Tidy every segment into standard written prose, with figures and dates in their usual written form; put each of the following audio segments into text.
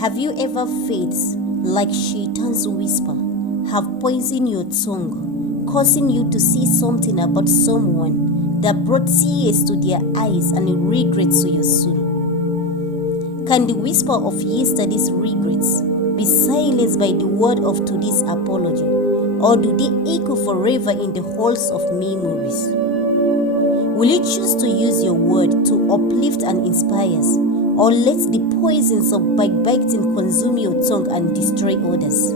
Have you ever felt like Shaitan's whisper have poisoned your tongue, causing you to see something about someone that brought tears to their eyes and regrets to your soul? Can the whisper of yesterday's regrets be silenced by the word of today's apology, or do they echo forever in the halls of memories? Will you choose to use your word to uplift and inspire, or let the poisons of backbiting consume your tongue and destroy others?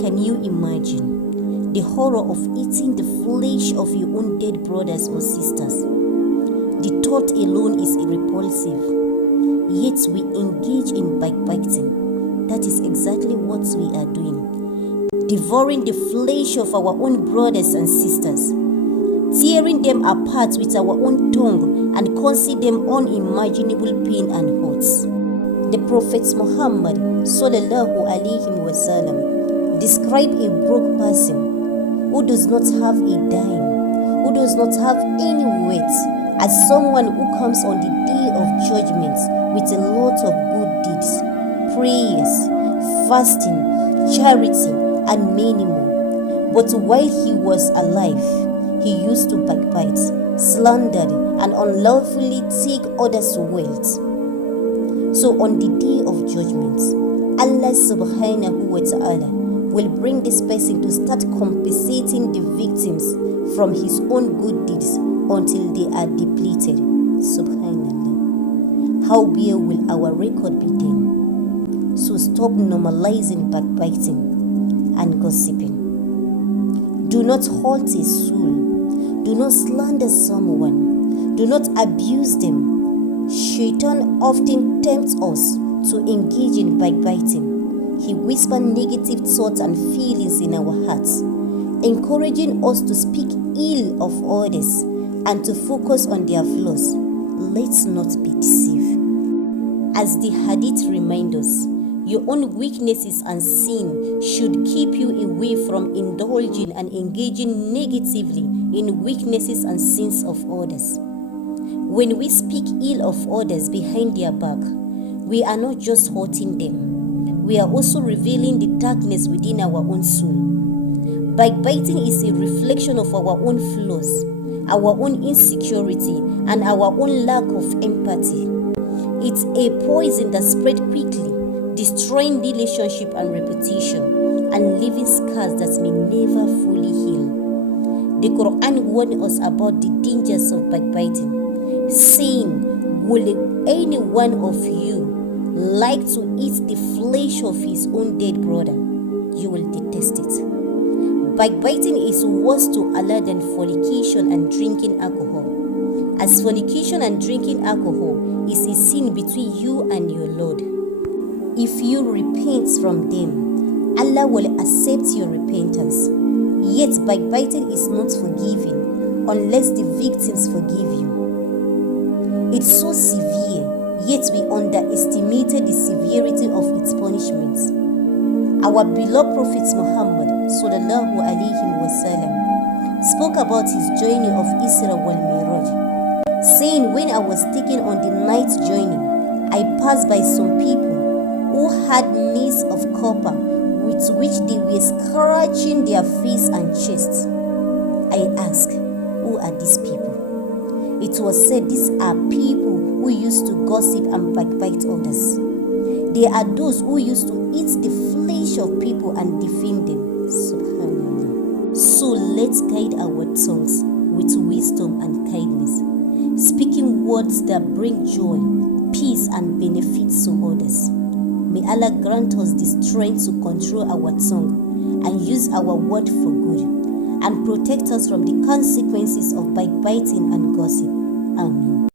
Can you imagine the horror of eating the flesh of your own dead brothers or sisters? The thought alone is repulsive, yet we engage in backbiting. That is exactly what we are doing, devouring the flesh of our own brothers and sisters, tearing them apart with our own tongue and causing them unimaginable pain and hurts. The Prophet Muhammad sallallahu alaihi wasallam described a broke person who does not have a dime, who does not have any weight, as someone who comes on the day of judgment with a lot of good deeds, prayers, fasting, charity, and many more. But while he was alive, he used to backbite, slander, and unlawfully take others' wealth. So on the day of judgment, Allah subhanahu wa ta'ala will bring this person to start compensating the victims from his own good deeds until they are depleted. Subhanallah. How bare will our record be then? So stop normalizing backbiting and gossiping. Do not hurt a soul. Do not slander someone. Do not abuse them. Shaitan often tempts us to engage in backbiting. He whispers negative thoughts and feelings in our hearts, encouraging us to speak ill of others and to focus on their flaws. Let's not be deceived. As the hadith reminds us, your own weaknesses and sin should keep you away from indulging and engaging negatively in weaknesses and sins of others. When we speak ill of others behind their back, we are not just hurting them, we are also revealing the darkness within our own soul. Backbiting is a reflection of our own flaws, our own insecurity, and our own lack of empathy. It's a poison that spreads quickly, destroying relationship and reputation, and leaving scars that may never fully heal. The Quran warns us about the dangers of backbiting, saying, "Will any one of you like to eat the flesh of his own dead brother? You will detest it." Backbiting is worse to Allah than fornication and drinking alcohol, as fornication and drinking alcohol is a sin between you and your Lord. If you repent from them, Allah will accept your repentance. Yet backbiting is not forgiven unless the victims forgive you. It's so severe, yet we underestimated the severity of its punishments. Our beloved Prophet Muhammad sallallahu alaihi wasallam spoke about his journey of Isra wal Miraj, saying, "When I was taken on the night journey, I passed by some people who had knees of copper with which they were scratching their face and chest. I asked, who are these people? It was said, these are people who used to gossip and backbite others. They are those who used to eat the flesh of people and defame them." Subhanallah. So let's guide our tongues with wisdom and kindness, speaking words that bring joy, peace, and benefits to others. May Allah grant us the strength to control our tongue and use our word for good, and protect us from the consequences of backbiting and gossip. Amen.